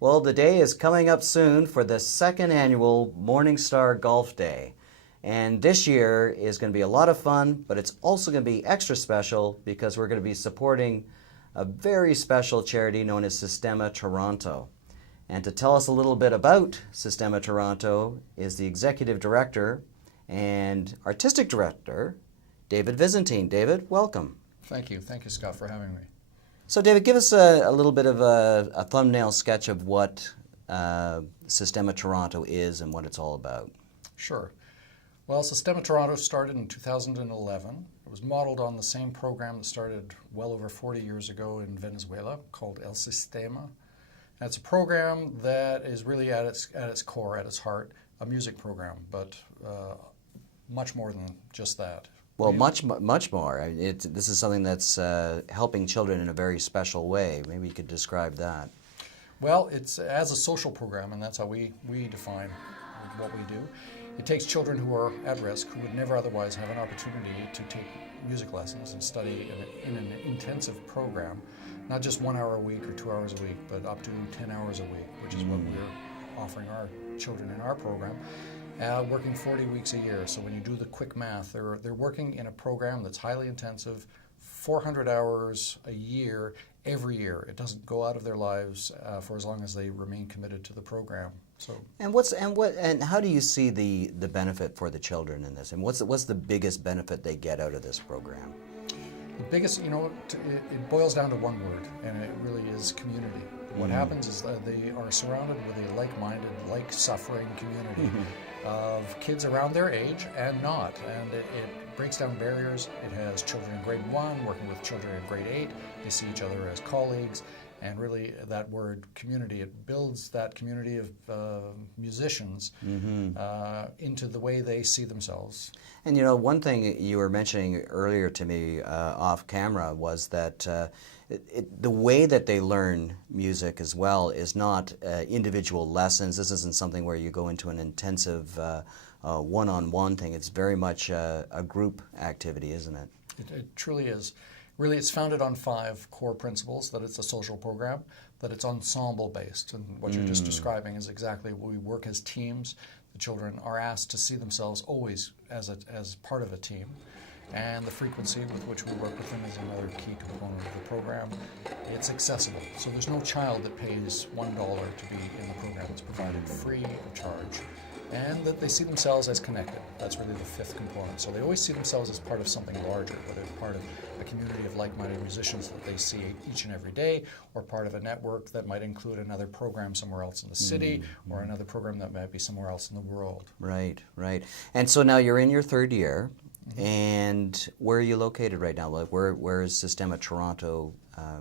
Well, the day is coming up soon for the second annual Morningstar Golf Day. And this year is going to be a lot of fun, but it's also going to be extra special because we're going to be supporting a very special charity known as Sistema Toronto. And to tell us a little bit about Sistema Toronto is the Executive Director and Artistic Director, David Vizentine. David, welcome. Thank you. Thank you, Scott, for having me. So, David, give us a little bit of a thumbnail sketch of what Sistema Toronto is and what it's all about. Sure. Well, Sistema Toronto started in 2011. It was modeled on the same program that started well over 40 years ago in Venezuela called El Sistema. And it's a program that is really at its core, at its heart, a music program, but much more than just that. Well, much more. This is something that's helping children in a very special way. Maybe you could describe that. Well, it's as a social program, and that's how we define what we do. It takes children who are at risk, who would never otherwise have an opportunity to take music lessons and study in an intensive program, not just 1 hour a week or 2 hours a week, but up to 10 hours a week, which is what we're offering our children in our program. Working 40 weeks a year. So when you do the quick math, they're working in a program that's highly intensive, 400 hours a year, every year. It doesn't go out of their lives for as long as they remain committed to the program. So. And how do you see the benefit for the children in this? And what's the biggest benefit they get out of this program? The biggest, it boils down to one word, and it really is community. What happens is that they are surrounded with a like-minded, like-suffering community of kids around their age and not. And it breaks down barriers. It has children in grade 1 working with children in grade 8. They see each other as colleagues. And really, that word community, it builds that community of musicians into the way they see themselves. And one thing you were mentioning earlier to me off camera was that the way that they learn music as well is not individual lessons. This isn't something where you go into an intensive one-on-one thing. It's very much a group activity, isn't it? It truly is. Really, it's founded on 5 core principles, that it's a social program, that it's ensemble-based, and what you're just describing is exactly what we work as teams. The children are asked to see themselves always as part of a team, and the frequency with which we work with them is another key component of the program. It's accessible, so there's no child that pays $1 to be in the program. It's provided free of charge. And that they see themselves as connected. That's really the 5th component. So they always see themselves as part of something larger, whether it's part of a community of like-minded musicians that they see each and every day, or part of a network that might include another program somewhere else in the city, or another program that might be somewhere else in the world. Right, right. And so now you're in your 3rd year, and where are you located right now? Like where is Sistema Toronto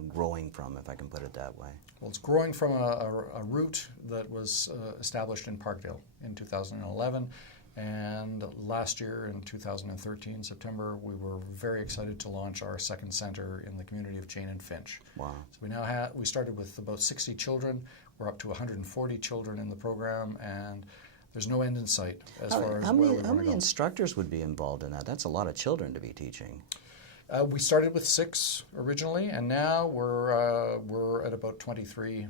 growing from, if I can put it that way? Well, it's growing from a route that was established in Parkdale in 2011, and last year in 2013, September, we were very excited to launch our 2nd center in the community of Jane and Finch. Wow. So we started with about 60 children. We're up to 140 children in the program, and there's no end in sight as far as where we want to go. How many instructors would be involved in that? That's a lot of children to be teaching. We started with 6 originally, and now we're at about 23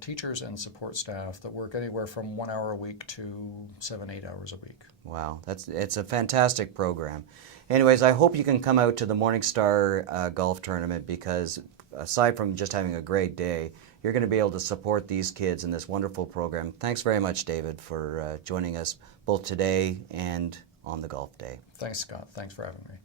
teachers and support staff that work anywhere from 1 hour a week to 7-8 hours a week. Wow, it's a fantastic program. Anyways, I hope you can come out to the Morningstar Golf Tournament, because aside from just having a great day, you're going to be able to support these kids in this wonderful program. Thanks very much, David, for joining us both today and on the golf day. Thanks, Scott. Thanks for having me.